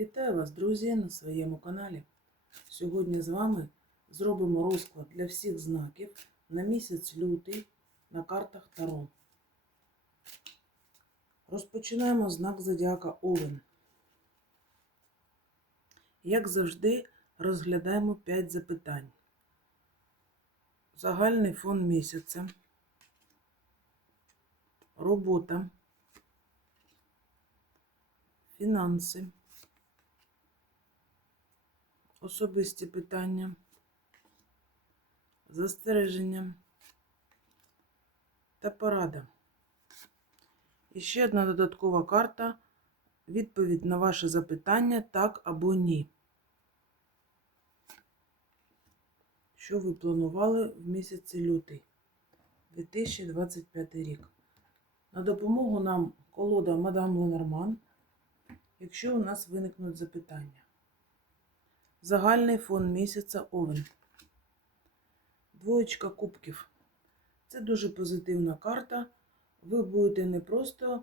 Вітаю вас, друзі, на своєму каналі. Сьогодні з вами зробимо розклад для всіх знаків на місяць лютий на картах Таро. Розпочинаємо знак Зодіака Овен. Як завжди, розглядаємо 5 запитань. Загальний фон місяця. Робота. Фінанси. Особисті питання. Застереження та порада. І ще одна додаткова карта. Відповідь на ваше запитання так або ні. Що ви планували в місяці лютий 2025 рік? На допомогу нам колода Мадам Ленорман, якщо у нас виникнуть запитання. Загальний фон місяця Овен. Двоєчка кубків. Це дуже позитивна карта. Ви будете не просто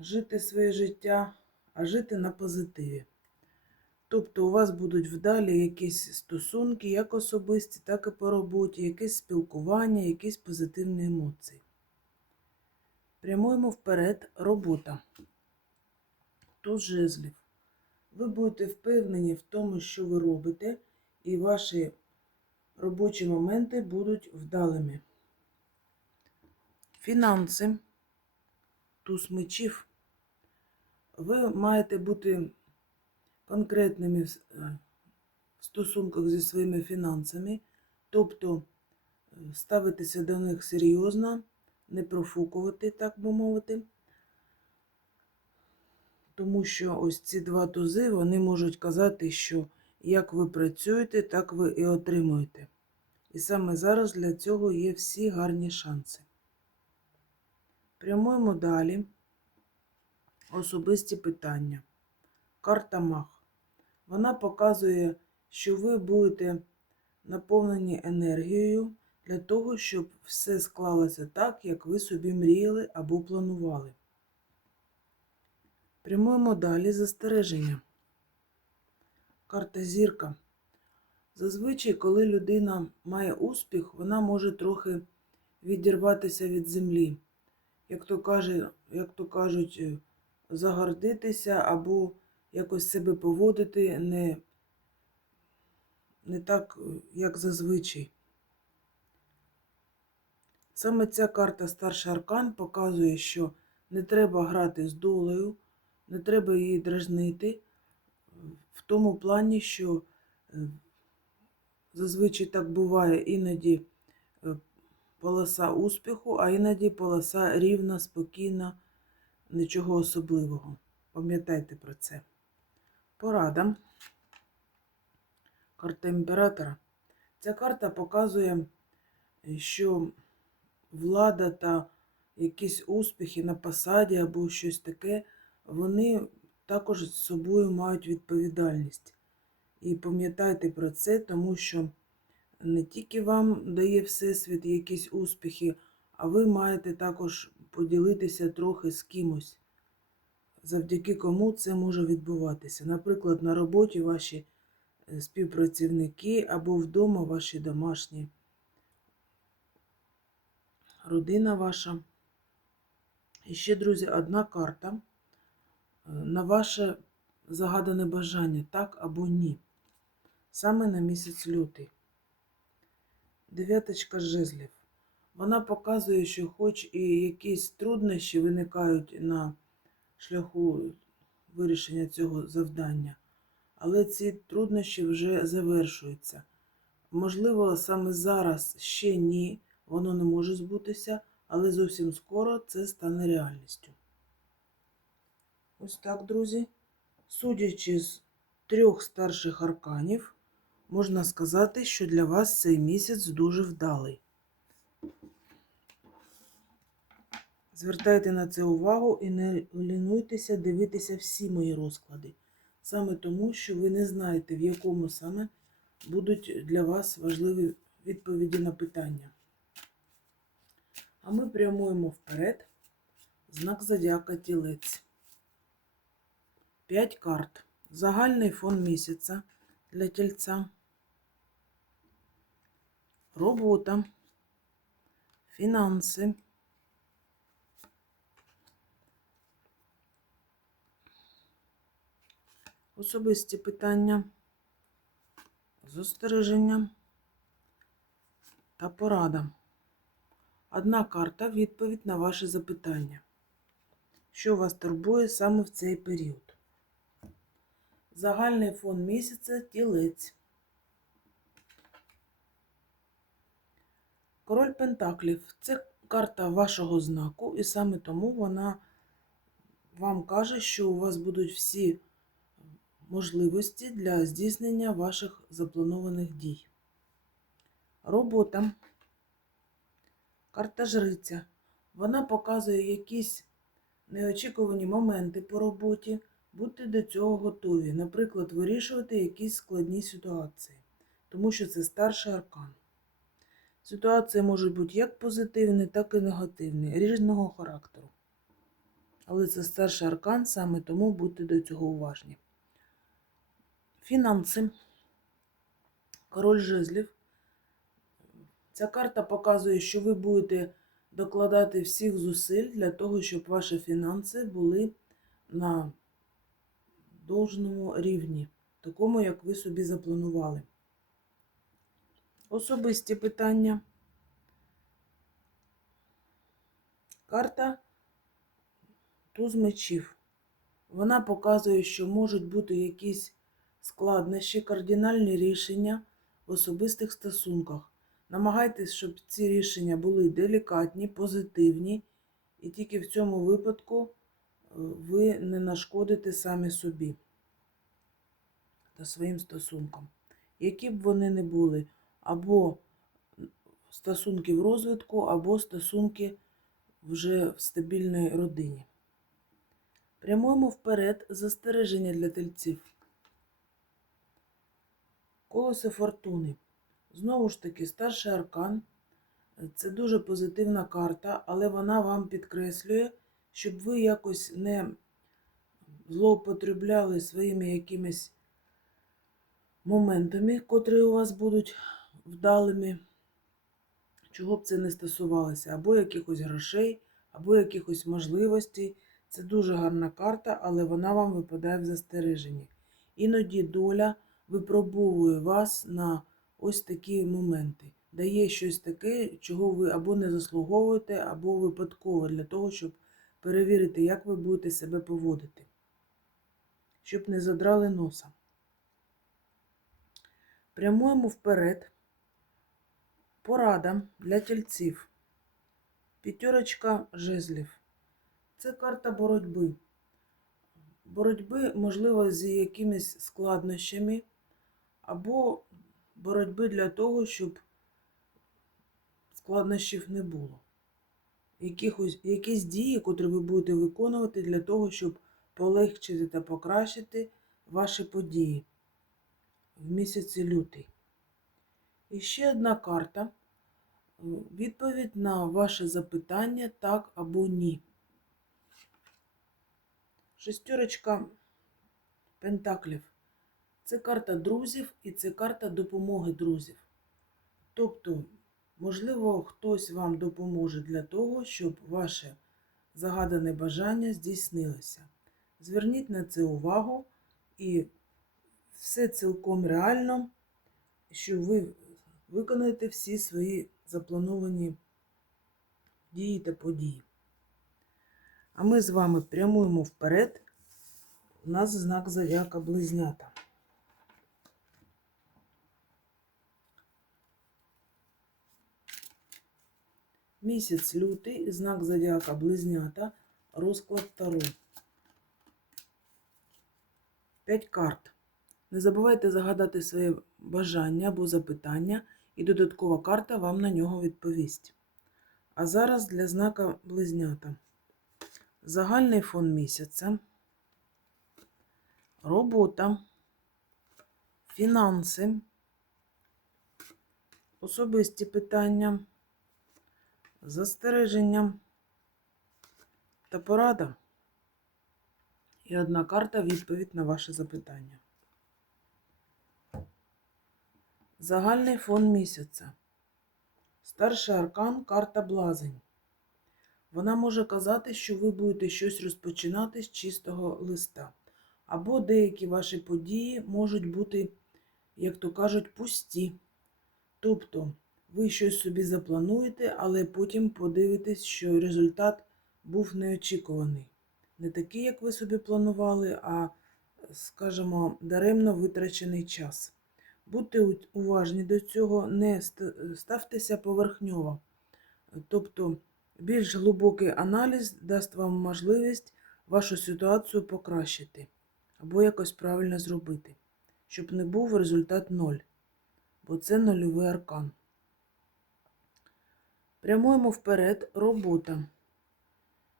жити своє життя, а жити на позитиві. Тобто у вас будуть вдалі якісь стосунки, як особисті, так і по роботі, якесь спілкування, якісь позитивні емоції. Прямуємо вперед робота. Тут жезлів. Ви будете впевнені в тому, що ви робите, і ваші робочі моменти будуть вдалими. Фінанси, туз мечів. Ви маєте бути конкретними в е, стосунках зі своїми фінансами, тобто е, ставитися до них серйозно, не профукувати, так би мовити. Тому що ось ці два тузи вони можуть казати, що як ви працюєте, так ви і отримуєте. І саме зараз для цього є всі гарні шанси. Прямуємо далі. Особисті питання. Карта Мах. Вона показує, що ви будете наповнені енергією для того, щоб все склалося так, як ви собі мріяли або планували. Прямуємо далі застереження. Карта зірка. Зазвичай, коли людина має успіх, вона може трохи відірватися від землі. Як то, каже, як то кажуть, е, загордитися або якось себе поводити не, не так, е, як зазвичай. Саме ця карта Старший Аркан показує, що не треба грати з долею, не треба її дражнити, в тому плані, що е, зазвичай так буває іноді е, полоса успіху, а іноді полоса рівна, спокійна, нічого особливого. Пам'ятайте про це. Порада. Карта імператора. Ця карта показує, що влада та якісь успіхи на посаді або щось таке, вони також з собою мають відповідальність. І пам'ятайте про це, тому що не тільки вам дає Всесвіт якісь успіхи, а ви маєте також поділитися трохи з кимось, завдяки кому це може відбуватися. Наприклад, на роботі ваші е, співпрацівники або вдома ваші домашні, родина ваша. І ще, друзі, одна карта на ваше загадане бажання, так або ні. Саме на місяць лютий. Дев'яточка жезлів. Вона показує, що хоч і якісь труднощі виникають на шляху вирішення цього завдання, але ці труднощі вже завершуються. Можливо, саме зараз ще ні, воно не може збутися, але зовсім скоро це стане реальністю. Ось так, друзі. Судячи з трьох старших арканів, можна сказати, що для вас цей місяць дуже вдалий. Звертайте на це увагу і не лінуйтеся дивитися всі мої розклади. Саме тому, що ви не знаєте, в якому саме будуть для вас важливі відповіді на питання. А ми прямуємо вперед. Знак зодіака тілець. П'ять карт. Загальний фон місяця для тільця. Робота. Фінанси. Особисті питання. Застереження та порада. Одна карта відповідь на ваше запитання. Що вас турбує саме в цей період? Загальний фон місяця тілець. Король Пентаклів це карта вашого знаку, і саме тому вона вам каже, що у вас будуть всі можливості для здійснення ваших запланованих дій. Робота. Карта жриця. Вона показує якісь неочікувані моменти по роботі. Будьте до цього готові. Наприклад, вирішувати якісь складні ситуації, тому що це старший аркан. Ситуації можуть бути як позитивні, так і негативні, різного характеру. Але це старший аркан, саме тому будьте до цього уважні. Фінанси. Король жезлів. Ця карта показує, що ви будете докладати всіх зусиль для того, щоб ваші фінанси були на должному рівні, такому, як ви собі запланували. Особисті питання. Карта туз мечів. Вона показує, що можуть бути якісь складнощі, кардинальні рішення в особистих стосунках. Намагайтесь, щоб ці рішення були делікатні, позитивні, і тільки в цьому випадку ви не нашкодите самі собі та своїм стосункам. Які б вони не були, або стосунки в розвитку, або стосунки вже в стабільній родині. Прямуємо вперед застереження для тельців. Колесо фортуни. Знову ж таки, старший аркан. Це дуже позитивна карта, але вона вам підкреслює, щоб ви якось не злоупотребляли своїми якимись моментами, котрі у вас будуть вдалими, чого б це не стосувалося, або якихось грошей, або якихось можливостей. Це дуже гарна карта, але вона вам випадає в застереженні. Іноді доля випробовує вас на ось такі моменти. Дає щось таке, чого ви або не заслуговуєте, або випадково для того, щоб перевірити, як ви будете себе поводити, щоб не задрали носа. Прямуємо вперед. Порада для тільців. П'ятерочка жезлів. Це карта боротьби. Боротьби, можливо, з якимись складнощами, або боротьби для того, щоб складнощів не було. Якихось, якісь дії, котрі ви будете виконувати для того, щоб полегшити та покращити ваші події в місяці лютий. І ще одна карта. Відповідь на ваше запитання так або ні. Шестерочка пентаклів. Це карта друзів і це карта допомоги друзів. Тобто, можливо, хтось вам допоможе для того, щоб ваше загадане бажання здійснилося. Зверніть на це увагу і все цілком реально, що ви виконаєте всі свої заплановані дії та події. А ми з вами прямуємо вперед. У нас знак зодіака близнята. Місяць лютий, знак зодіака близнята, розклад Таро. П'ять карт. Не забувайте загадати своє бажання або запитання, і додаткова карта вам на нього відповість. А зараз для знака близнята. Загальний фон місяця, робота, фінанси, особисті питання, застереження та порада. І одна карта відповідь на ваше запитання. Загальний фон місяця. Старший аркан карта блазень. Вона може казати, що ви будете щось розпочинати з чистого листа. Або деякі ваші події можуть бути, як то кажуть, пусті. Тобто ви щось собі заплануєте, але потім подивитесь, що результат був неочікуваний. Не такий, як ви собі планували, а, скажімо, даремно витрачений час. Будьте уважні до цього, не ставтеся поверхньово. Тобто більш глибокий аналіз дасть вам можливість вашу ситуацію покращити або якось правильно зробити, щоб не був результат ноль, бо це нульовий аркан. Прямуємо вперед робота.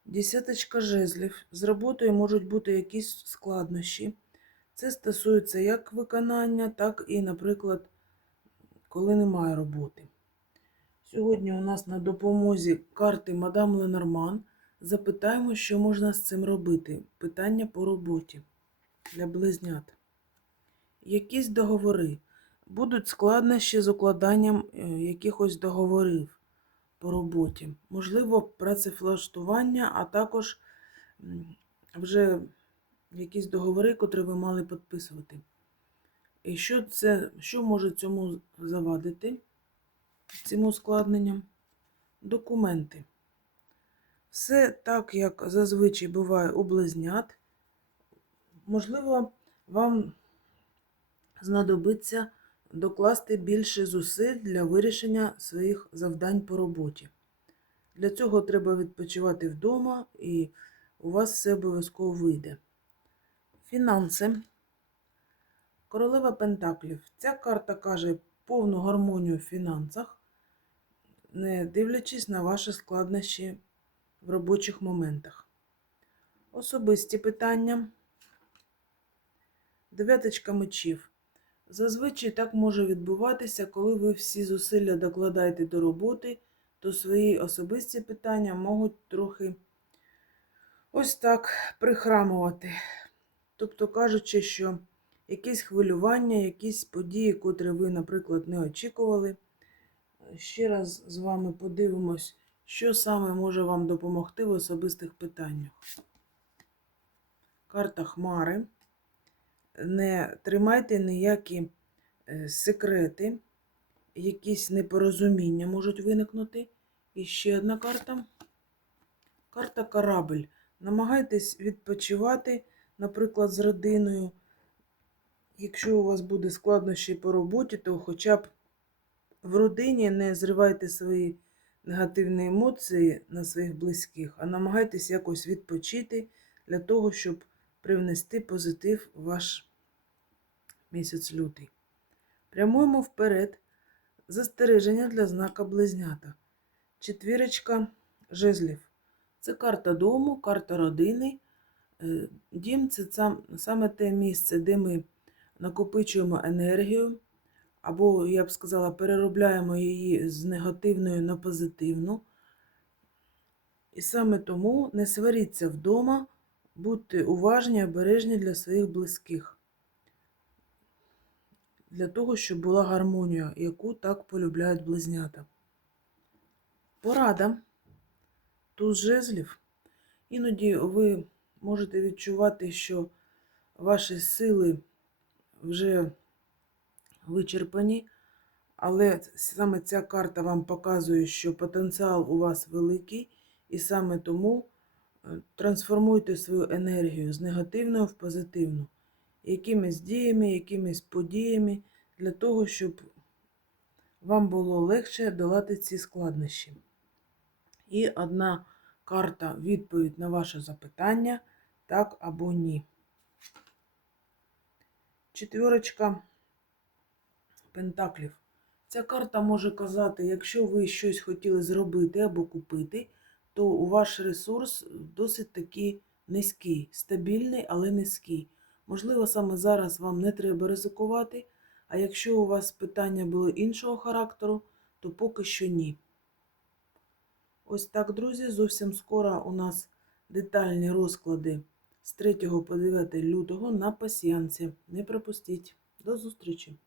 Десяточка жезлів. З роботою можуть бути якісь складнощі. Це стосується як виконання, так і, наприклад, коли немає роботи. Сьогодні у нас на допомозі карти Мадам Ленорман. Запитаємо, що можна з цим робити. Питання по роботі для близнят. Якісь договори. Будуть складнощі з укладанням е, якихось договорів по роботі. Можливо, працевлаштування, а також вже якісь договори, котрі ви мали підписувати. І що це, що може цьому завадити, цим ускладненням? Документи. Все так, як зазвичай буває у близнят. Можливо, вам знадобиться докласти більше зусиль для вирішення своїх завдань по роботі. Для цього треба відпочивати вдома, і у вас все обов'язково вийде. Фінанси. Королева Пентаклів. Ця карта каже повну гармонію в фінансах, не дивлячись на ваші складнощі в робочих моментах. Особисті питання. Дев'яточка мечів. Зазвичай так може відбуватися, коли ви всі зусилля докладаєте до роботи, то свої особисті питання можуть трохи ось так прихрамувати. Тобто кажучи, що якісь хвилювання, якісь події, котрі ви, наприклад, не очікували. Ще раз з вами подивимось, що саме може вам допомогти в особистих питаннях. Карта Хмари. Не тримайте ніякі е, секрети, якісь непорозуміння можуть виникнути. І ще одна карта. Карта Корабль. Намагайтесь відпочивати, наприклад, з родиною. Якщо у вас буде складнощі по роботі, то хоча б в родині не зривайте свої негативні емоції на своїх близьких, а намагайтесь якось відпочити для того, щоб привнести позитив в ваш місяць лютий. Прямуємо вперед. Застереження для знака близнята. Четвірочка жезлів. Це карта дому, карта родини. Е, Дім це саме те місце, де ми накопичуємо енергію, або, я б сказала, переробляємо її з негативної на позитивну. І саме тому не сваріться вдома, будьте уважні, обережні для своїх близьких. Для того, щоб була гармонія, яку так полюбляють близнята. Порада. Туз жезлів. Іноді ви можете відчувати, що ваші сили вже вичерпані, але саме ця карта вам показує, що потенціал у вас великий, і саме тому е, трансформуйте свою енергію з негативної в позитивну, якимись діями, якимись подіями, для того, щоб вам було легше долати ці складнощі. І одна карта відповідь на ваше запитання так або ні. Четвірочка пентаклів. Ця карта може казати, якщо ви щось хотіли зробити або купити, то у ваш ресурс досить таки низький, стабільний, але низький. Можливо, саме зараз вам не треба ризикувати, а якщо у вас питання були іншого характеру, то поки що ні. Ось так, друзі, зовсім скоро у нас детальні розклади з 3 по 9 лютого на пасіянці. Не пропустіть. До зустрічі!